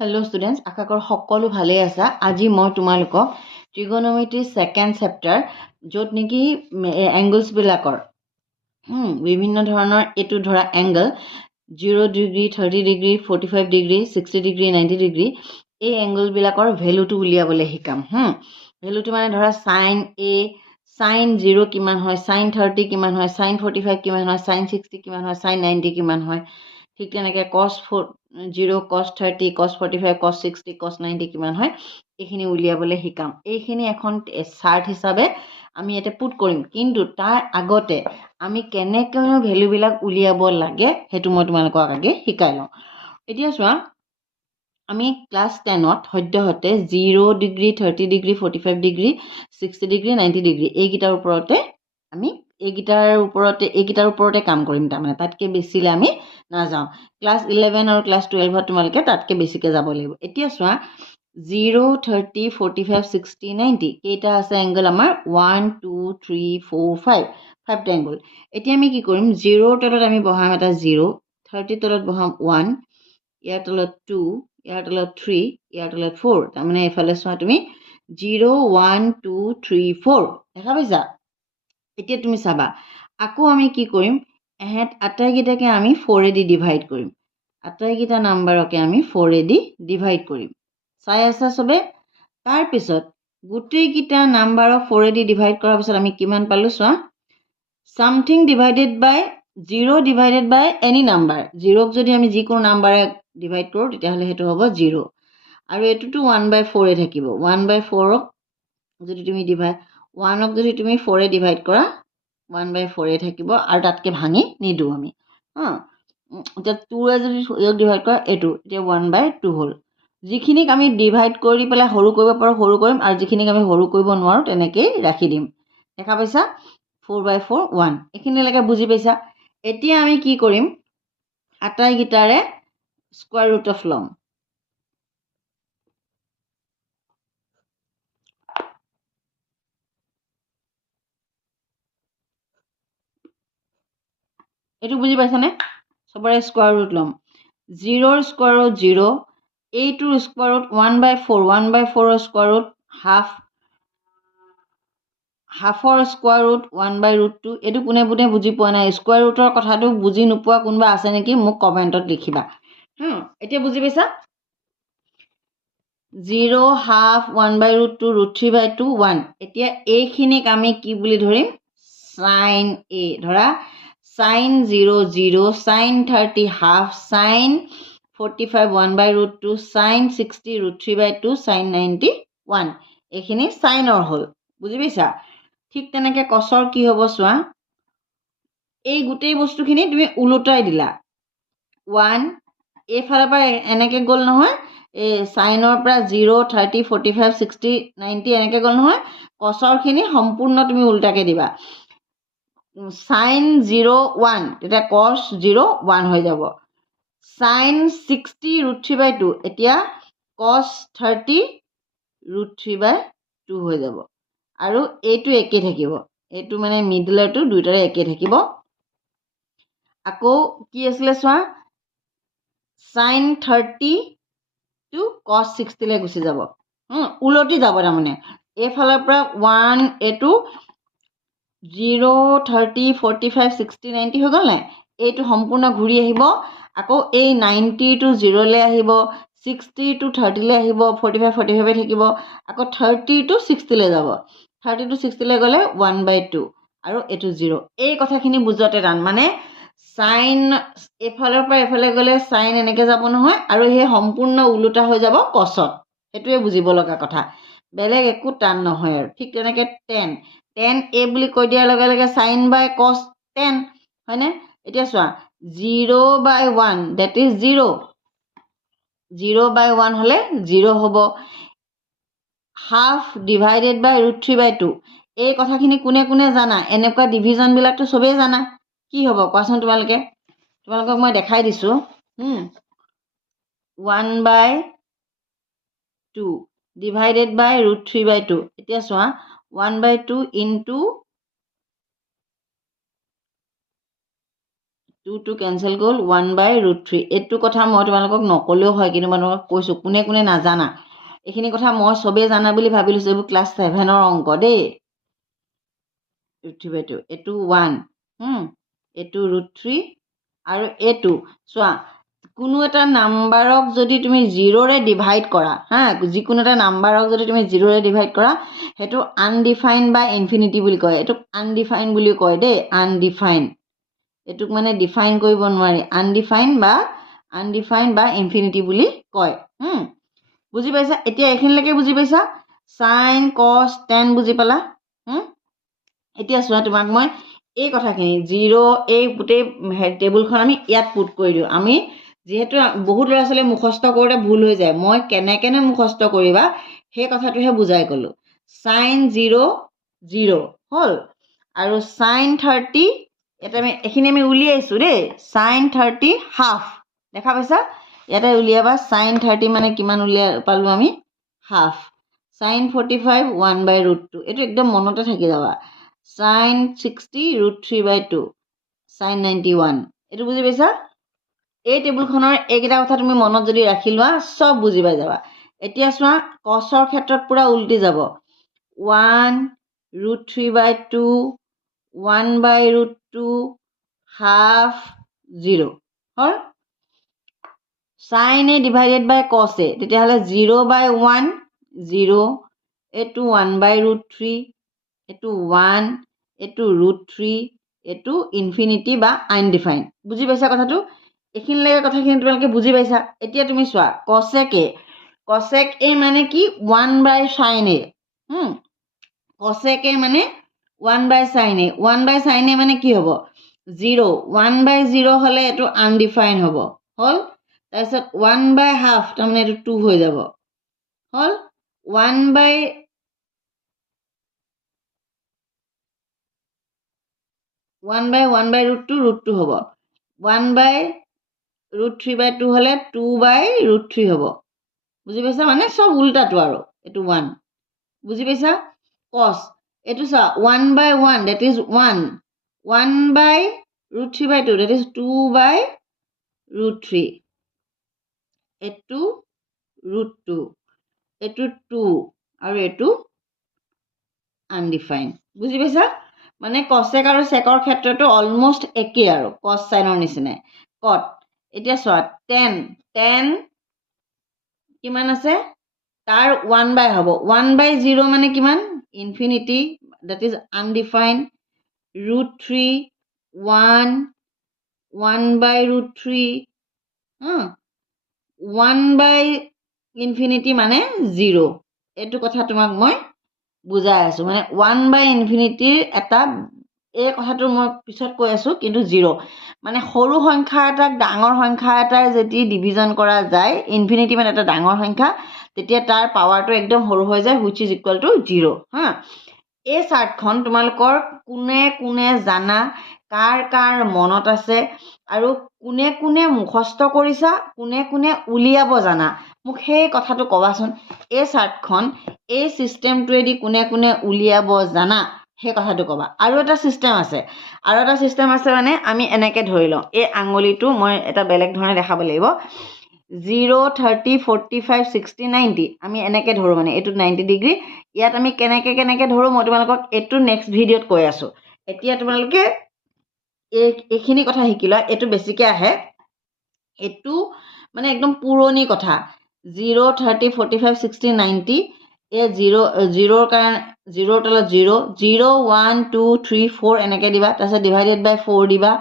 Hello students, আশা কৰো সকলো ভালে আছা। আজি মই তোমালোকক trigonometry second chapter য'ত নেকি angles বিলাকৰ বিভিন্ন ধৰণৰ এটো ধৰা angle 0 degree 30 degree 45 degree 60 degree 90 degree এই angle বিলাকৰ value টো উলিয়াবলৈ শিকাম। value টো মানে ধৰা sin a sin 0 কিমান হয়, sin 30 কিমান হয়, sin 45 কিমান হয়, sin 60 কিমান হয়, sin 90 কিমান হয়। ঠিক তেনেকৈ cos 0 cos 30 cos 45 cos 60 cos 90 কিমান হয় এইখিনি উলিয়াবলৈ শিকাম। এইখিনি এখন চাৰ্ট হিচাপে আমি ইয়াতে পুট কৰিম, কিন্তু তাৰ আগতে আমি কেনেকৈ ভ্যালুবিলাক উলিয়াব লাগে সেইটো মই তোমালোকক আগে শিকাই লওঁ। এতিয়া চোৱা, আমি ক্লাছ 10ত সদ্যহতে 0 degree 30 degree 45 degree 60 degree 90 degree এইকেইটাৰ ওপৰতে কাম কৰিম। তাৰমানে তাতকৈ বেছিলৈ আমি নাযাওঁ। ক্লাছ 11 আৰু ক্লাছ 12ত তোমালোকে তাতকৈ বেছিকৈ যাব লাগিব। এতিয়া চোৱা, 0 30 45 60 90 কেইটা আছে এংগল আমাৰ 1 2 3 4 5 5টা এংগল। এতিয়া আমি কি কৰিম, 0ৰ তলত আমি বহাম এটা 0, 30 তলত বহাম 1, ইয়াৰ তলত 2, ইয়াৰ তলত 3, ইয়াৰ তলত 4। তাৰমানে এইফালে চোৱা তুমি 0 1 2 3 4 দেখা পাইছা। এতিয়া তুমি চাবা, আকৌ আমি কি কৰিম, আটাইকেইটাকে আমি 4 ডিভাইড কৰিম। আটাইকেইটা নাম্বাৰকে আমি 4 ডিভাইড কৰিম। চাই আছা চবে? তাৰপিছত গোটেইকেইটা নাম্বাৰক 4 ডিভাইড কৰাৰ পিছত আমি কিমান পালোঁ চোৱা, something divided by 0 divided by any number। 0ক যদি আমি যিকোনো নাম্বাৰে ডিভাইড কৰোঁ তেতিয়াহ'লে সেইটো হ'ব 0। আৰু এইটোতো 1/4 থাকিব। 1/4ক যদি তুমি 1ক যদি তুমি 4 ডিভাইড কৰা 1/4 থাকিব, আৰু তাতকৈ ভাঙি নিদিওঁ আমি। এতিয়া 2 যদি ইয়াক ডিভাইড কৰা এইটো, এতিয়া 1/2 হ'ল। যিখিনিক আমি ডিভাইড কৰি পেলাই সৰু কৰিব পাৰোঁ সৰু কৰিম, আৰু যিখিনিক আমি সৰু কৰিব নোৱাৰোঁ তেনেকেই ৰাখি দিম। দেখা পাইছা? 4/4 1 এইখিনিলৈকে বুজি পাইছা? এতিয়া আমি কি কৰিম, আটাইকেইটাৰে স্কোৱাৰ ৰুট অফ ল'ম। এইটো বুজি পাইছানে? সবৰে স্কোৱাৰ ৰুট ল'ম। 0ৰ স্কোৱাৰ ৰুট 0, এইটোৰ স্কোৱাৰ ৰুট 1/4, 1/4ৰ স্কোৱাৰ ৰুট হাফ, হাফৰ স্কোৱাৰ ৰুট 1/√2। এইটো কোনে বুজি পোৱা নাই? স্কোৱাৰ ৰুটৰ কথাটো বুজি নোপোৱা কোনোবা আছে নেকি? মোক কমেণ্টত লিখিবা। এতিয়া বুজি পাইছা? 0 হাফ 1/√2 √3/2 1। এতিয়া এইখিনিক আমি কি বুলি ধৰিম? sin a। ধৰা sin 0 0, sin 30 half, sin 45 1/√2, sin 60 √3/2, sin 90 1। এইখিনি চাইনৰ হ'ল। বুজি পাইছা? ঠিক তেনেকৈ কছৰ কি হ'ব চোৱা, এই গোটেই বস্তুখিনি তুমি ওলোটাই দিলা। 1 এইফালৰ পৰা এনেকৈ গ'ল নহয়, এই চাইনৰ পৰা 0 30 45 60 90 এনেকৈ গ'ল নহয়। কছৰখিনি সম্পূৰ্ণ তুমি ওলোটাকৈ দিবা। sin 0 1 তেতিয়া cos 0 1 হৈ যাব। sin 60 √3/2 এতিয়া cos 30 √3/2 হৈ যাব। আৰু এইটো একে থাকিব, এইটো মানে মিডলৰটো দুয়োটাৰে একে থাকিব। আকৌ কি আছিলে চোৱা, sin 30 টো cos 60লৈ গুচি যাব। ওলটি যাব। তাৰমানে এইফালৰ পৰা 1 এইটো 0 30 45 60 90 হৈ গ'ল নাই, এইটো সম্পূৰ্ণ ঘূৰি আহিব। আকৌ এই 90 টো 0লৈ আহিব, 60 টো 30লৈ আহিব, 45 45 থাকিব। আকৌ 30 টো 60লৈ যাব, 30 টো 60লৈ গ'লে 1/2 আৰু এইটো 0। এই কথাখিনি বুজোৱাতে টান। মানে চাইন এইফালৰ পৰা এইফালে গ'লে চাইন এনেকৈ যাব নহয়, আৰু সেই সম্পূৰ্ণ ওলোটা হৈ যাব কছত। সেইটোৱে বুজিব লগা কথা, বেলেগ একো টান নহয় আৰু। ঠিক তেনেকৈ tan a বুলি কৈ দিয়াৰ লগে লগে চাইন বাই কছ 10 হয়নে? এতিয়া চোৱা 0/1 ডেট ইজ 0, 0/1 হ'লে 0 হ'ব। হাফ ডিভাইডেড বাই √3/2 এই কথাখিনি কোনে কোনে জানা? এনেকুৱা ডিভিজনবিলাকতো চবেই জানা। কি হ'ব কোৱাচোন তোমালোকক মই দেখাই দিছোঁ। 1/2 ডিভাইডেড বাই √3/2। এতিয়া চোৱা 1/2 ইনটু 2 কেঞ্চেল গ'ল 1/√3 এইটো কথা মই তোমালোকক নকলেও হয় কিন্তু মই তোমালোকক কৈছোঁ কোনে কোনে নাজানা এইখিনি কথা মই চবেই জানা বুলি ভাবি লৈছোঁ এইবোৰ ক্লাছ 7ৰ অংক দেই √3/2 এইটো 1 এইটো √3 আৰু এইটো চোৱা কোনো এটা নাম্বাৰক যদি তুমি 0ৰে ডিভাইড কৰা হা যিকোনো এটা নাম্বাৰক যদি তুমি 0ৰে ডিভাইড কৰা সেইটো আনডিফাইন বা ইনফিনিটি বুলি কয় এইটোক আনডিফাইন বুলি কয় দেই আনডিফাইন এইটোক মানে ডিফাইন কৰিব নোৱাৰি আনডিফাইন বা ইনফিনিটি বুলি কয় বুজি পাইছা এতিয়া এইখিনিলৈকে বুজি পাইছা সাইন কস tan বুজি পালা এতিয়া চোৱা তোমাক মই এই কথাখিনি 0 এই গোটেই টেবুলখন আমি ইয়াত পুট কৰি দিওঁ আমি যিহেতু বহুত ল'ৰা ছোৱালীয়ে মুখস্থ কৰোঁতে ভুল হৈ যায় মই কেনেকেনে মুখস্থ কৰিবা সেই কথাটোহে বুজাই ক'লোঁ সাইন 0 0 হ'ল আৰু সাইন 30 এটা এইখিনি আমি উলিয়াইছোঁ দেই সাইন 30 হাফ দেখা পাইছা ইয়াতে উলিয়াবা সাইন 30 মানে কিমান উলিয়াই পালোঁ আমি হাফ সাইন 45 1/√2 এইটো একদম মনতে থাকি যাবা সাইন 60 √3/2 সাইন 91 এইটো বুজি পাইছা এই টেবুলখনৰ এইকেইটা কথা তুমি মনত যদি ৰাখি লোৱা চব বুজি পাই যাবা এতিয়া চোৱা কছৰ ক্ষেত্ৰত পুৰা উল্টি যাব 1√3/2 1/√2 হাফ 0 হ'ল সাইন এ ডিভাইডেড বাই কছ এ তেতিয়াহ'লে 0/1 0 এইটো 1/√3 এইটো 1 এইটো √3 এইটো ইনফিনিটি বা আনডিফাইন বুজি পাইছা কথাটো এইখিনিলৈকে কথাখিনি তোমালোকে বুজি পাইছা এতিয়া তুমি চোৱা কছেক এ মানে কি 1/sin a কছেক এ মানে 1/sin a 1/sin a মানে কি হ'ব 0 1/0 হ'লে এইটো আনডিফাইন হ'ব হ'ল তাৰপিছত 1/2 তাৰমানে এইটো 2 হৈ যাব হ'ল 1/1/√2 হ'ব 1/√3/2 হ'লে 2/√3 হ'ব বুজি পাইছা মানে চব উল্টাটো আৰু এইটো 1 বুজি পাইছা কছ এইটো চোৱা 1/1 that is 1 1/√3/2 that is 2/√3 এইটো √2 এইটো 2 আৰু এইটো আনডিফাইন বুজি পাইছা মানে কছেক আৰু চেকৰ ক্ষেত্ৰতো অলমষ্ট একেই আৰু কছ চাইনৰ নিচিনাই কট এতিয়া চোৱা tan কিমান আছে তাৰ 1/, হ'ব 1/0 মানে কিমান infinity that is undefined √3 1 1/√3 1/infinity মানে 0 এইটো কথা তোমাক মই বুজাই আছোঁ মানে 1/infinity এটা এই কথাটো মই পিছত কৈ আছোঁ কিন্তু 0 মানে সৰু সংখ্যা এটাক ডাঙৰ সংখ্যা এটাৰ যদি ডিভিজন কৰা যায় ইনফিনিটি মানে এটা ডাঙৰ সংখ্যা তেতিয়া তাৰ পাৱাৰটো একদম সৰু হৈ যায় which is equal to 0 এই চাৰ্টখন তোমালোকৰ কোনে কোনে জানা কাৰ মনত আছে আৰু কোনে কোনে মুখস্থ কৰিছা কোনে কোনে উলিয়াব জানা মোক সেই কথাটো ক'বাচোন এই চাৰ্টখন এই ছিষ্টেমটোৱেদি কোনে কোনে উলিয়াব জানা সেই কথাটো ক'বা আৰু এটা ছিষ্টেম আছে মানে আমি এনেকৈ ধৰি লওঁ এই আঙুলিটো মই এটা বেলেগ ধৰণে দেখাব লাগিব 0 30 45 60 90 আমি এনেকৈ ধৰোঁ মানে এইটো 90 ডিগ্ৰী ইয়াত আমি কেনেকৈ ধৰোঁ মই তোমালোকক এইটো নেক্সট ভিডিঅ'ত কৈ আছোঁ এতিয়া তোমালোকে এইখিনি কথা শিকি লোৱা এইটো বেছিকৈ আহে এইটো মানে একদম পুৰণি কথা 0 30 45 60 90 এই 0ৰ কাৰণে 0ৰ তলত 0 0 1 2 3 4 এনেকৈ দিবা তাৰপিছত ডিভাইডেড বাই 4 দিবা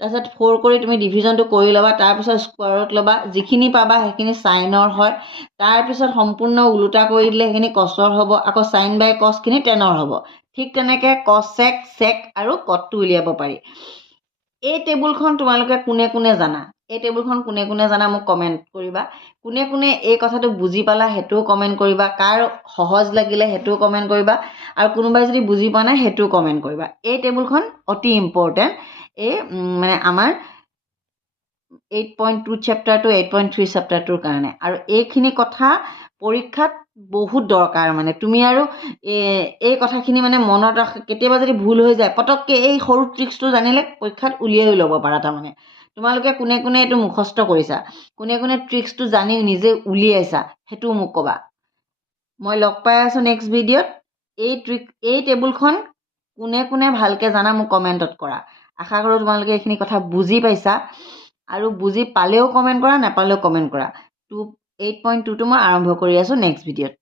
তাৰপিছত 4 কৰি তুমি ডিভিজনটো কৰি ল'বা তাৰপিছত স্কোৱাৰত ল'বা যিখিনি পাবা সেইখিনি চাইনৰ হয় তাৰপিছত সম্পূৰ্ণ ওলোটা কৰি দিলে সেইখিনি কছৰ হ'ব আকৌ চাইন বাই কছখিনি টেনৰ হ'ব ঠিক তেনেকৈ কছেক চেক আৰু কটটো উলিয়াব পাৰি এই টেবুলখন তোমালোকে কোনে কোনে জানা এই টেবুলখন কোনে কোনে জানা মোক কমেণ্ট কৰিবা কোনে কোনে এই কথাটো বুজি পালা সেইটোও কমেণ্ট কৰিবা কাৰ সহজ লাগিলে সেইটোও কমেণ্ট কৰিবা আৰু কোনোবাই যদি বুজি পোৱা নাই সেইটোও কমেণ্ট কৰিবা এই টেবুলখন অতি ইম্পৰ্টেণ্ট এই মানে আমাৰ 8.2 চেপ্টাৰ টু 8.3 চেপ্টাৰটোৰ কাৰণে আৰু এইখিনি কথা পৰীক্ষাত বহুত দৰকাৰ মানে তুমি আৰু এই কথাখিনি মানে মনত কেতিয়াবা যদি ভুল হৈ যায় পটককৈ এই সৰু ট্ৰিক্সটো জানিলে পৰীক্ষাত উলিয়াই ল'ব পাৰা তাৰমানে তোমালোকে কোনে কোনে এইটো মুখস্থ কৰিছা কোনে কোনে ট্ৰিক্সটো জানি নিজে উলিয়াইছা সেইটোও মোক ক'বা মই লগ পাই আছোঁ নেক্সট ভিডিঅ'ত এই টেবুলখন কোনে কোনে ভালকৈ জানা মোক কমেণ্টত কৰা আশা কৰোঁ তোমালোকে এইখিনি কথা বুজি পাইছা আৰু বুজি পালেও কমেণ্ট কৰা নাপালেও কমেণ্ট কৰা 8.2টো মই আৰম্ভ কৰি আছোঁ নেক্সট ভিডিঅ'ত